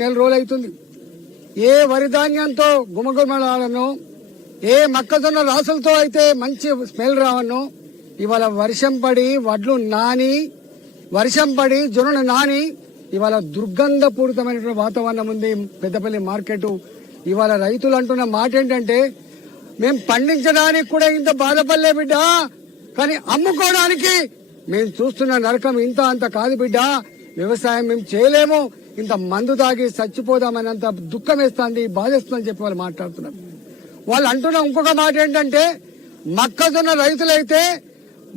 నెల రోజులు అవుతుంది. ఏ వరి ధాన్యంతో గుమగుమలాడనో, ఏ మొక్కజొన్న రాసులతో అయితే మంచి స్మెల్ రావనో, ఇవాళ వర్షం పడి వడ్లు నాని, వర్షం పడి జొన్నలు నాని, ఇవాళ దుర్గంధపూరితమైనటువంటి వాతావరణం ఉంది పెద్దపల్లి మార్కెట్. ఇవాళ రైతులు అంటున్న మాట ఏంటంటే, మేము పండించడానికి కూడా ఇంత బాధపడలే బిడ్డ, కానీ అమ్ముకోవడానికి మేము చూస్తున్న నరకం ఇంత అంత కాదు బిడ్డ. వ్యవసాయం మేము చేయలేము, ఇంత మందు తాగి చచ్చిపోదామని దుఃఖం వేస్తుంది, బాధేస్తుందని చెప్పి వాళ్ళు మాట్లాడుతున్నారు. వాళ్ళు అంటున్న ఇంకొక మాట ఏంటంటే, మొక్కజొన్న రైతులైతే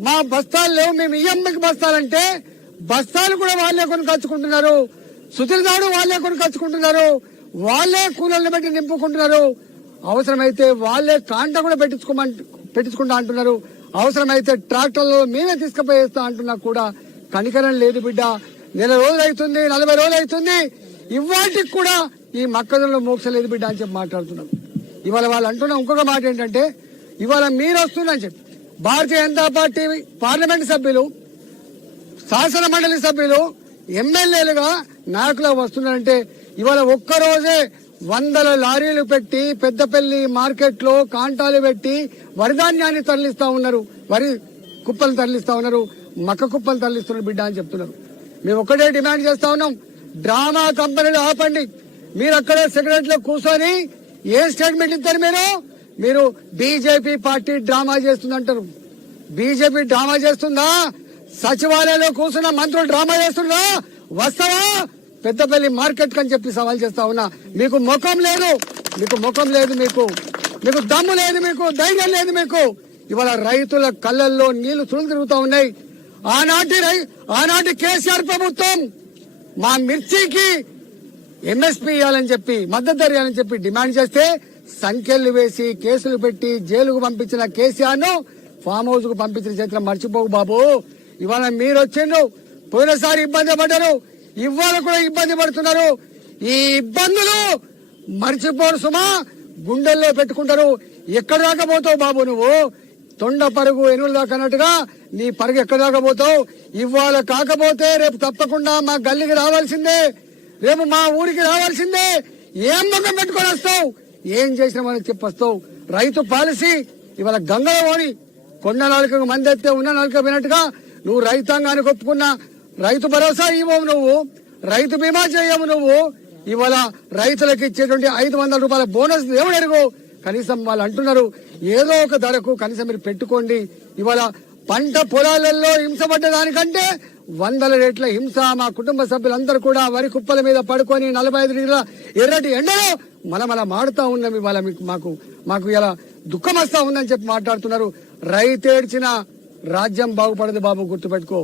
మా బస్తాలు లేవు, మేము ఇయ్యమ్మకి బస్తాలంటే బస్తాలు కూడా వాళ్ళే కొనుకొచ్చుకుంటున్నారు, సుతిరిదాడు వాళ్ళే కొనుకొచ్చుకుంటున్నారు, వాళ్ళే కూలీలను పెట్టి నింపుకుంటున్నారు. అవసరమైతే వాళ్ళే కాంట కూడా పెట్టించుకుంటా అంటున్నారు. అవసరమైతే ట్రాక్టర్లో మేమే తీసుకుపోయేస్తా అంటున్నా కూడా కనికరం లేదు బిడ్డ. నెల రోజులు అవుతుంది, 40 రోజులు అవుతుంది, ఇవాటికి కూడా ఈ మొక్కజొన్నలో మోక్షం లేదు బిడ్డ అని చెప్పి మాట్లాడుతున్నాం. ఇవాళ వాళ్ళు అంటున్న ఇంకొక మాట ఏంటంటే, ఇవాళ మీరు వస్తున్నారని చెప్పి భారతీయ జనతా పార్టీ పార్లమెంట్ సభ్యులు, శాసన మండలి సభ్యులు, ఎమ్మెల్యేలుగా నాయకులు వస్తున్నారంటే, ఇవాళ ఒక్కరోజే 100 లారీలు పెట్టి పెద్దపల్లి మార్కెట్ లో కాంటాలు పెట్టి వరిధాన్యాన్ని తరలిస్తా ఉన్నారు, వరి కుప్పలు తరలిస్తా ఉన్నారు, మక్క కుప్పలు తరలిస్తున్నారు బిడ్డ అని చెప్తున్నారు. మేము ఒక్కటే డిమాండ్ చేస్తా ఉన్నాం, డ్రామా కంపెనీలు ఆపండి. మీరు అక్కడే సెక్రటరీ లో కూర్చొని ఏం స్టేట్మెంట్ ఇస్తారు? మీరు బీజేపీ పార్టీ డ్రామా చేస్తుందంటారు. బీజేపీ డ్రామా చేస్తుందా? సచివాలయంలో కూర్చున్న మంత్రులు డ్రామా చేస్తుందా? వస్తావా పెద్దపల్లి మార్కెట్ కని చెప్పి సవాల్ చేస్తా ఉన్నా. మీకు ముఖం లేదు, మీకు దమ్ము లేదు, మీకు ధైర్యం లేదు. మీకు ఇవాళ రైతుల కళ్ళల్లో నీళ్లు చురులు తిరుగుతా ఉన్నాయి. ఆనాటి కేసీఆర్ ప్రభుత్వం మా మిర్చికి ఎంఎస్పీ ఇవ్వాలని చెప్పి, మద్దతు ధర ఇవ్వాలని చెప్పి డిమాండ్ చేస్తే సంఖ్యలు వేసి కేసులు పెట్టి జైలుకు పంపించిన కేసీఆర్ ను ఫామ్ హౌస్ కు పంపించిన చేతిలో మర్చిపోవు బాబు. ఇవాళ మీరు వచ్చిండ్రు, పోయినసారి ఇబ్బంది పడ్డారు, ఇవాళ కూడా ఇబ్బంది పడుతున్నారు. ఈ ఇబ్బందులు మర్చిపోరు సుమా, గుండెల్లో పెట్టుకుంటారు. ఎక్కడ దాకా పోతావు బాబు నువ్వు? తొండ పరుగు ఎనుగుల దాకా అన్నట్టుగా నీ పరుగు ఎక్కడ దాకా పోతావు? ఇవాళ కాకపోతే రేపు తప్పకుండా మా గల్లీకి రావాల్సిందే, రేపు మా ఊరికి రావాల్సిందే. ఏం ముఖం పెట్టుకొని వస్తావు? ఏం చేసిన వాళ్ళకి చెప్పొస్తావు? రైతు పాలసీ ఇవాళ గంగలో పోని కొండ నాలుకకు మంది ఎత్తే ఉన్న నాలుక వినట్టుగా నువ్వు రైతాంగానికి ఒప్పుకున్నా రైతు భరోసా ఇవ్వవు నువ్వు, రైతు బీమా చేయవు నువ్వు. ఇవాళ రైతులకు ఇచ్చేటువంటి 500 రూపాయల బోనస్ దేవుడు ఎరుగు. కనీసం వాళ్ళు అంటున్నారు ఏదో ఒక ధరకు కనీసం మీరు పెట్టుకోండి. ఇవాళ పంట పొలాలలో హింసపడ్డ దానికంటే 100 రెట్ల హింస మా కుటుంబ సభ్యులందరూ కూడా వరి కుప్పల మీద పడుకొని 45 డిగ్రీల ఎర్రటి ఎండలో మలమల మాడుతా ఉన్నాం. ఇవాళ మాకు ఇలా దుఃఖం వస్తా ఉందని చెప్పి మాట్లాడుతున్నారు. రైతేడ్చిన రాజ్యం బాగుపడదు బాబు, గుర్తుపెట్టుకో.